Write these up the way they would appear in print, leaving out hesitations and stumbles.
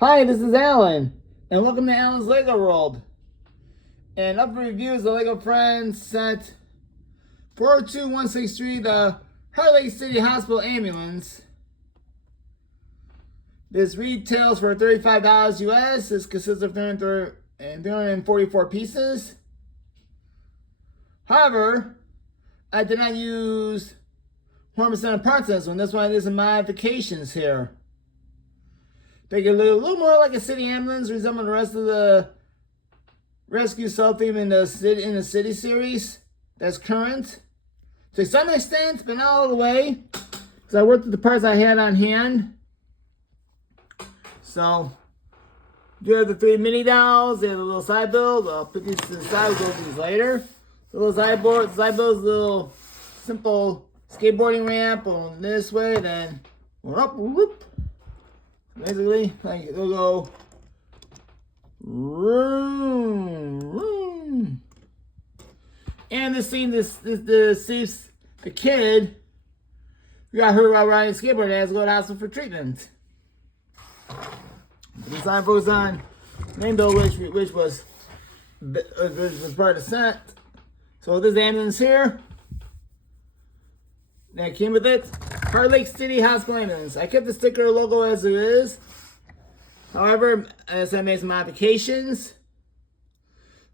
Hi, this is Alan, and welcome to Alan's Lego World. And up for review is the Lego Friends set 42163, the Heartlake City Hospital Ambulance. This retails for $35 US. This consists of 344 pieces. However, I did not use 100% of parts in this one. That's why there's some modifications here. Make it a little more like a city ambulance, resembling the rest of the rescue theme in the city series that's current. To some extent, but not all the way, because I worked with the parts I had on hand. So, you have the 3 mini dolls. They have a little side build. I'll put these to the side. We'll go over these later. The little side build is a little simple skateboarding ramp on this way. Then we're up, whoop. Basically, like it'll go vroom, vroom. And this scene, this sees the kid who got hurt while riding a skateboard and has to go to the hospital for treatment. The sign goes on Rainbow, which was part of the set. So this ambulance here that came with it. Heartlake City Hospital Ambulance. I kept the sticker logo as it is. However, as I made some modifications,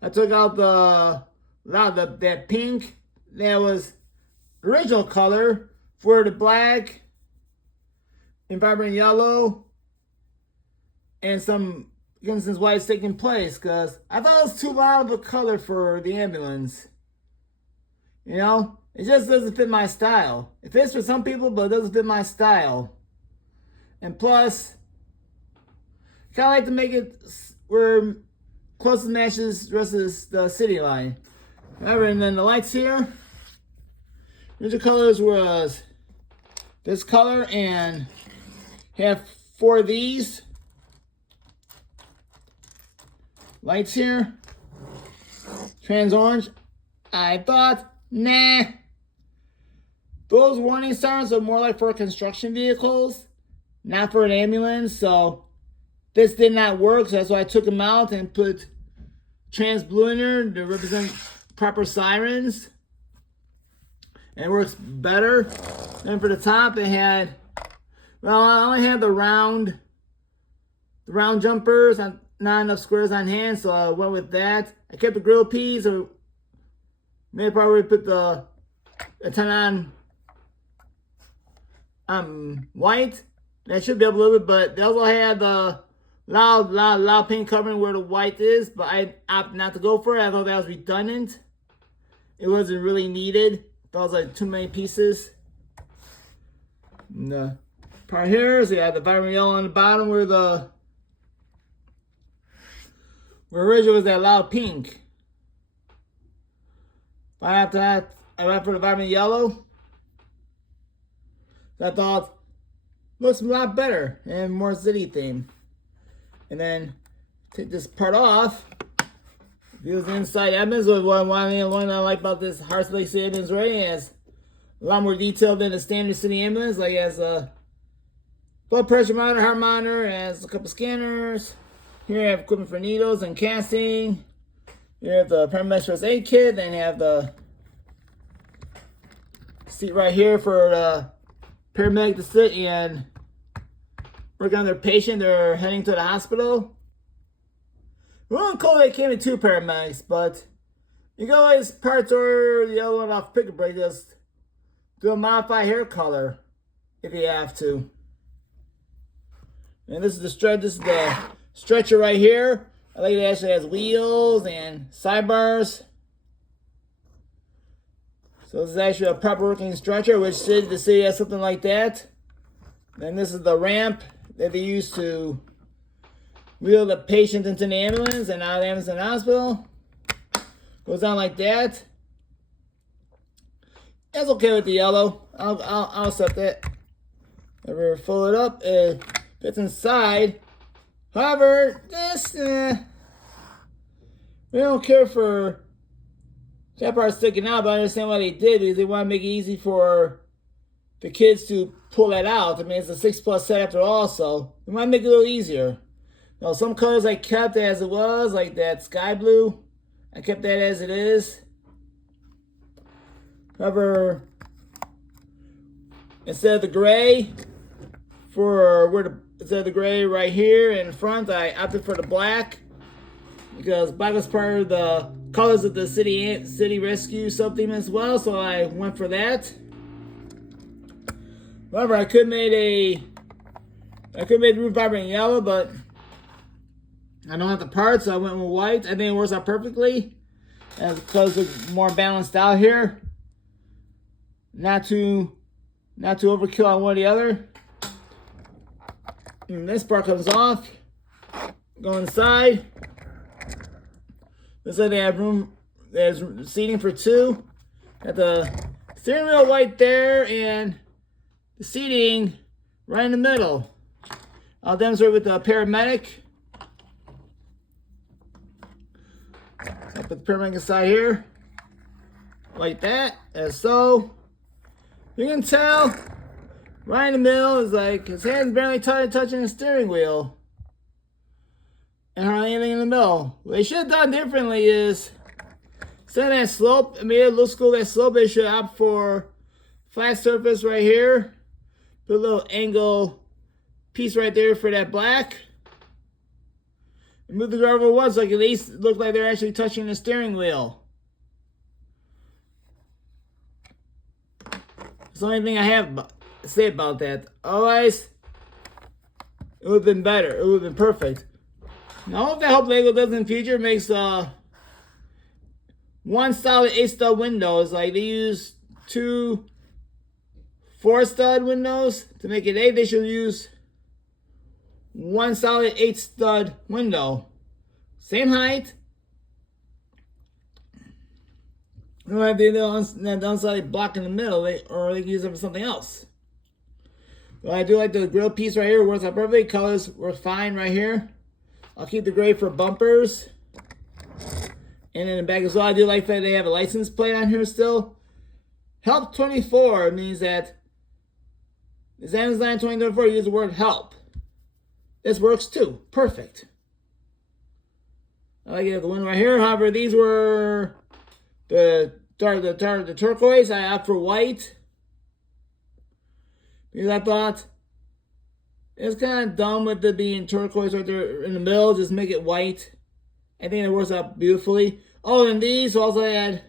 I took out that pink that was original color for the black and vibrant yellow and some instance white taking place, because I thought it was too loud of a color for the ambulance. You know? It just doesn't fit my style. It fits for some people, but it doesn't fit my style. And plus, I kind of like to make it where closest matches the rest of the city line. However, and then the lights here, original colors was this color, and have 4 of these lights here. Trans orange. I thought, nah. Those warning sirens are more like for construction vehicles, not for an ambulance. So this did not work. So that's why I took them out and put trans blue in there to represent proper sirens. And it works better. And for the top, it had, well, I only had the round jumpers, not enough squares on hand, so I went with that. I kept the grill piece, or maybe probably put the antenna on white. That should be up a little bit, but they also had the loud paint covering where the white is, but I opted not to go for it. I thought that was redundant. It wasn't really needed. That was like too many pieces. And the part here, so you have the vibrant yellow on the bottom where originally was that loud pink. But after that, I went for the vibrant yellow. So I thought looks a lot better and more city theme. And then take this part off. Views inside ambulance. One I like about this Heartlake City ambulance rating has a lot more detail than a standard city ambulance. Like it has a blood pressure monitor, heart monitor, it has a couple scanners. Here you have equipment for needles and casting. Here you have the paramedic first aid kit. Then you have the seat right here for the paramedic to sit and work on their patient. They're heading to the hospital. We won't call it came with 2 paramedics, but you can always parts or the other one off pick a break. Just do a modified hair color if you have to. And this is the stretcher right here. I like it actually has wheels and sidebars. So this is actually a proper working stretcher, which the city has something like that. Then this is the ramp that they use to wheel the patient into the ambulance and out of the ambulance in the hospital. Goes down like that. That's okay with the yellow. I'll set that. Ever fold it up, it fits inside. However, this we don't care for that part sticking out, but I understand why they did, because they want to make it easy for the kids to pull that out. I mean, it's a 6+ set after all, so we might make it a little easier. Now, some colors I kept as it was, like that sky blue. I kept that as it is. However, instead of the gray, instead of the gray right here in front, I opted for the black because black was part of the colors of the city rescue sub theme as well, so I went for that. However, I could make the roof vibrant yellow, but I don't have the parts, so I went with white. I think it works out perfectly, because it's more balanced out here. Not too overkill on one or the other. And this part comes off. Go inside. Looks like they have room. There's seating for two. Got the steering wheel right there and the seating right in the middle. I'll demonstrate with the paramedic. I'll put the paramedic inside here. Like that, as so. You can tell right in the middle is like his hands barely touching the steering wheel. And hardly anything in the middle. What they should have done differently is instead of that slope, I mean it looks cool that slope, they should opt for flat surface right here. Put a little angle piece right there for that black. And move the driver once so at least look like they're actually touching the steering wheel. It's the only thing I have to say about that. Otherwise, it would have been better. It would have been perfect. Now, what I hope Lego does in the future makes one solid 8-stud windows. Like they use 2 4-stud windows to make it 8. They should use one solid 8-stud window. Same height. You don't have the downside block in the middle, or they can use it for something else. But I do like the grill piece right here. It works out perfect. Colors work fine right here. I'll keep the gray for bumpers. And in the back as well, I do like that they have a license plate on here still. Help 24 means that Design 2024 use the word help. This works too. Perfect. I like it. The one right here. However, these were the turquoise. I opt for white because I thought it's kind of dumb with it being turquoise right there in the middle. Just make it white. I think it works out beautifully. Oh, and these also had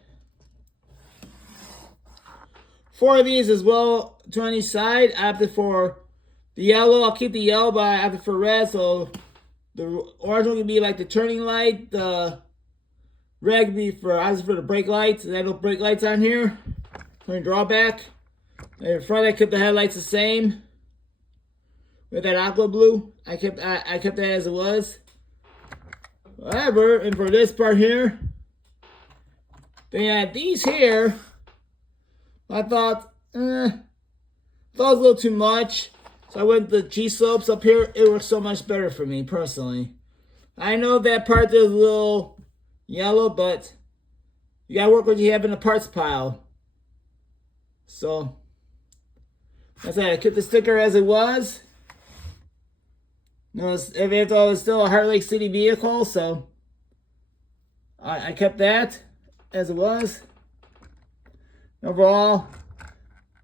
4 of these as well, 2 on each side. I opted for the yellow. I'll keep the yellow, but I opted for red. So the orange one can be like the turning light. The red can be for the brake lights. I have no brake lights on here. Turn drawback. And in front, I kept the headlights the same with that aqua blue. I kept that as it was. However, and for this part here, they had these here. I thought, it was a little too much. So I went the G-slopes up here. It works so much better for me, personally. I know that part is a little yellow, but you gotta work with what you have in the parts pile. So, that's it. I kept the sticker as it was. Notice, after all, it's still a Heartlake City vehicle, so I kept that as it was. Overall,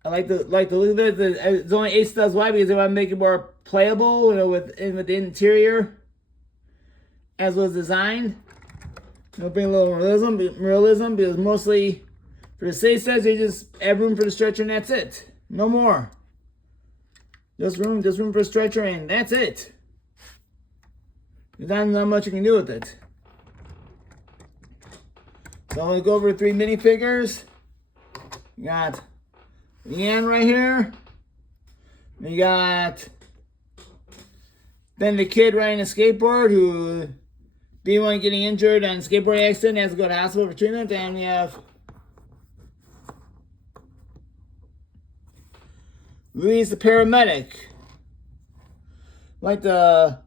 I like the look of it. It's only 8 studs wide because they want to make it more playable, with the interior as was designed. Bring a little realism because mostly for the city studs, you just add room for the stretcher and that's it. No more. Just room for a stretcher and that's it. There's not much you can do with it. So I'm going to go over 3 minifigures. You got Leanne right here. You got Ben the kid riding a skateboard who didn't want getting injured on a skateboard accident, has to go to the hospital for treatment. And we have Louise the paramedic. Like the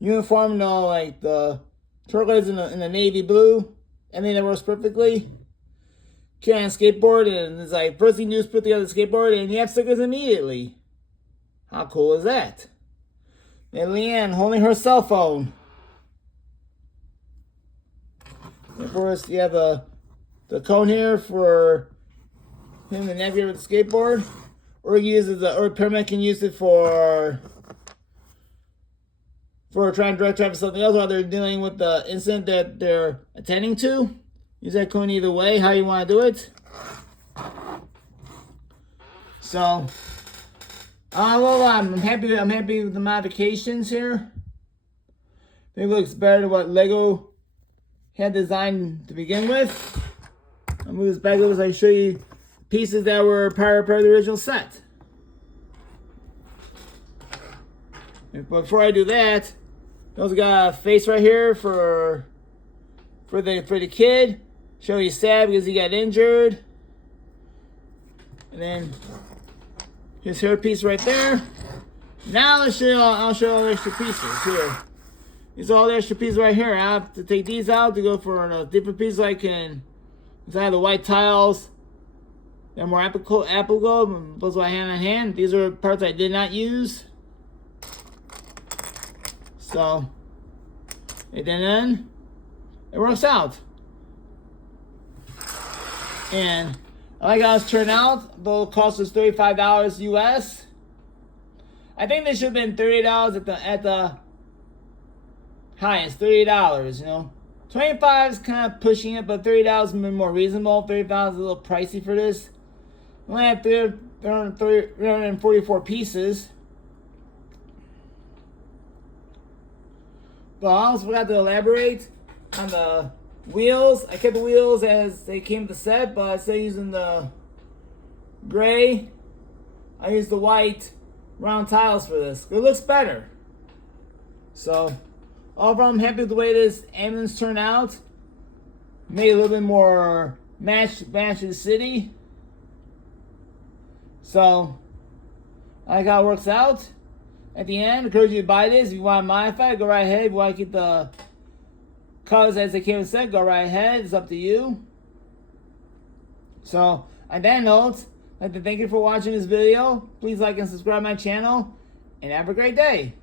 uniform, like the turquoise in the navy blue. I think that works perfectly. Kid on a skateboard, and it's like first thing you do is put together the skateboard, and you have stickers immediately. How cool is that? And Leanne holding her cell phone. First, you have the cone here for him to navigate with the skateboard, or you use it, or Pyramid can use it for trying to direct traffic something else while they're dealing with the incident that they're attending to. Use that cone either way, how you want to do it. So, well, I'm happy with the modifications here. I think it looks better than what Lego had designed to begin with. I'll move this back over so I can show you pieces that were part of the original set. But before I do that, I also got a face right here for the kid. Show he's sad because he got injured. And then his hair piece right there. Now I'll show you all the extra pieces here. These are all the extra pieces right here. I have to take these out to go for a different piece I can. Because I have the white tiles. They're more applicable. Those are hand in hand. These are parts I did not use. So, and then it works out. And I like how it's turned out. Though it cost us $35 US. I think they should have been $30 at the highest. $30, you know. 25 is kind of pushing it, but $30 would be more reasonable. $35 is a little pricey for this. We only have 344 pieces. But I also forgot to elaborate on the wheels. I kept the wheels as they came with the set, but instead of using the gray, I used the white round tiles for this. It looks better. So, overall, I'm happy with the way this ambulance turned out. Made it a little bit more match to the city. So, I like how it works out. At the end, I encourage you to buy this. If you want to modify it, go right ahead. If you want to keep the colors as they came in set, go right ahead. It's up to you. So, on that note, I'd like to thank you for watching this video. Please like and subscribe my channel. And have a great day.